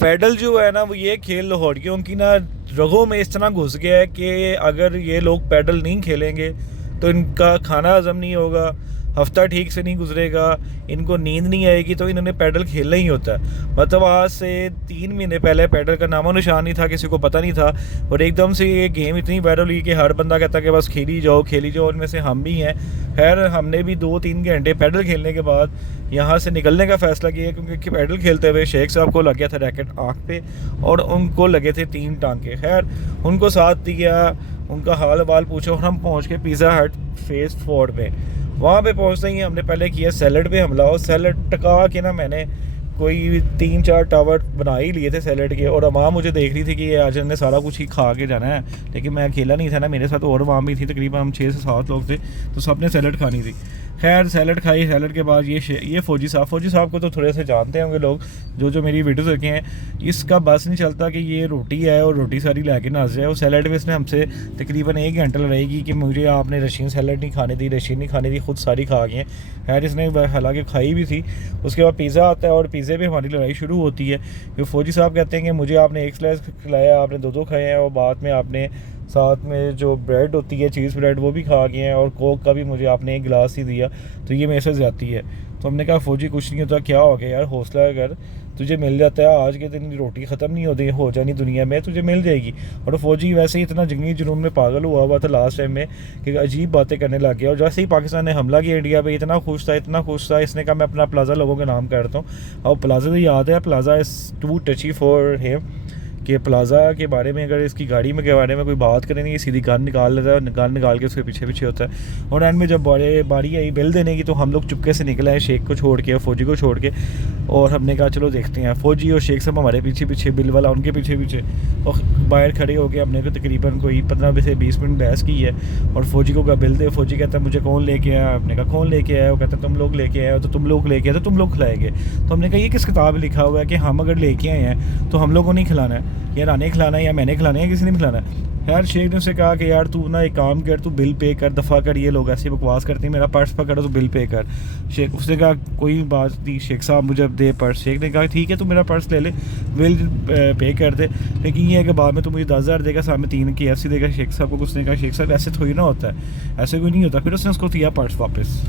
Pedal जो है ना, वो ये खेल लाहौरियों की ना रगों में इस तरह घुस गया है कि अगर ये लोग पैडल नहीं खेलेंगे तो इनका खाना हजम नहीं होगा, हफ्ता ठीक से नहीं गुजरेगा, इनको नींद नहीं आएगी, तो इन्होंने पैडल खेलना ही होता है। मतलब आज से 3 महीने पहले पैडल का नामो निशान नहीं था, किसी को पता नहीं था, और एकदम से ये गेम इतनी वायरल हुई कि हर बंदा कहता कि बस खेली जाओ, उनमें से हम भी हैं। खैर हमने भी 2-3 घंटे पैडल खेलने के बाद यहाँ से निकलने का फ़ैसला किया, क्योंकि पैडल खेलते हुए शेख साहब को लग गया था रैकेट आँख पे और उनको लगे थे 3 टांके। खैर उनको साथ दिया, उनका हाल वाल पूछा और हम पहुँच के पिज़्ज़ा हट फेस 4 में। वहाँ पे पहुँचते ही हमने पहले किया सैलड पे हमला, और सैलड टका के ना मैंने कोई 3-4 टावर बना ही लिए थे सैलड के, और वहाँ मुझे देख रही थी कि ये आज हमने सारा कुछ ही खा के जाना है, लेकिन मैं अकेला नहीं था ना, मेरे साथ और वहाँ भी थी, तकरीबन हम 6 से 7 लोग थे, तो सब ने सैलड खानी थी। खैर सैलड खाई, सैलड के बाद ये फ़ौजी साहब को तो थोड़े से जानते होंगे लोग जो मेरी वीडियोस देखे हैं। इसका बस नहीं चलता कि ये रोटी है और रोटी सारी लेके ना आ जाए, और सैलड पे इसने हमसे तकरीबन 1 घंटा लड़ाएगी कि मुझे आपने रशीन सैलड नहीं खाने दी, रशीन नहीं खाने दी, खुद सारी खा गए हैं। खैर इसने हालांकि खाई भी थी। उसके बाद पिज़्ज़ा आता है और पिज़्ज़े पे हमारी लड़ाई शुरू होती है, कि फ़ौजी साहब कहते हैं कि मुझे आपने 1 स्लाइस खिलाया, आपने 2-2 खाए हैं, और बाद में आपने साथ में जो ब्रेड होती है चीज़ ब्रेड वो भी खा गए हैं, और कोक का भी मुझे आपने 1 गिलास ही दिया, तो ये मेरे से ज़्यादती है। तो हमने कहा फ़ौजी कुछ नहीं होता, क्या हो गया यार, हौसला कर, तुझे मिल जाता है, आज के दिन रोटी ख़त्म नहीं होती हो जानी दुनिया में, तुझे मिल जाएगी। और फ़ौजी वैसे ही इतना जंगी जुनून में पागल हुआ था लास्ट टाइम में कि अजीब बातें करने लग गया, और जैसे ही पाकिस्तान ने हमला किया इंडिया पे इतना खुश था, इसने कहा मैं अपना प्लाज़ा लोगों के नाम करता हूँ। और प्लाज़ा तो याद है, plaza is too touchy for him, कि प्लाज़ा के बारे में अगर इसकी गाड़ी में के बारे में कोई बात करें नहीं, सीधी गन निकाल लेता है, और गन निकाल के उसके पीछे होता है। और एंड में जब बारी आई बिल देने की, तो हम लोग चुपके से निकले हैं शेख को छोड़ के, फ़ौजी को छोड़ के, और हमने कहा चलो देखते हैं। फ़ौजी और शेख साहब हमारे पीछे, बिल वाला उनके पीछे, और बाहर खड़े हो गए। हमने को तकरीबन कोई 15 से 20 मिनट बहस की है, और फ़ौजी को कहा बिल दे। फ़ौजी कहता है मुझे कौन लेके आया, हमने कहा कौन लेके आया, वो कहता तुम लोग लेके आए हो, तो तुम लोग लेके आए तो तुम लोग खिलाएंगे। तो हमने कहा ये किस किताब में लिखा हुआ है कि हम अगर लेके आए हैं तो हम लोगों को नहीं खिलाना है, या रानी खिलाना है, या मैंने खिलाना है, किसी ने खिलाना है। यार शेख ने उससे कहा कि यार तू ना एक काम कर, तू बिल पे कर, दफ़ा कर, ये लोग ऐसी बकवास करते हैं, मेरा पर्स पकड़ो तो बिल पे कर। शेख उसने कहा कोई बात नहीं शेख साहब, मुझे अब दे पर्स। शेख ने कहा ठीक है तू मेरा पर्स ले ले, बिल पे कर दे, लेकिन ये है कि बाद में तू मुझे 10,000 देगा, सामने 3 KFC देगा। शेख साहब को उसने कहा शेख साहब ऐसे थोड़ी ना होता है, ऐसे कोई नहीं होता। फिर उसने उसको दिया पर्स वापस।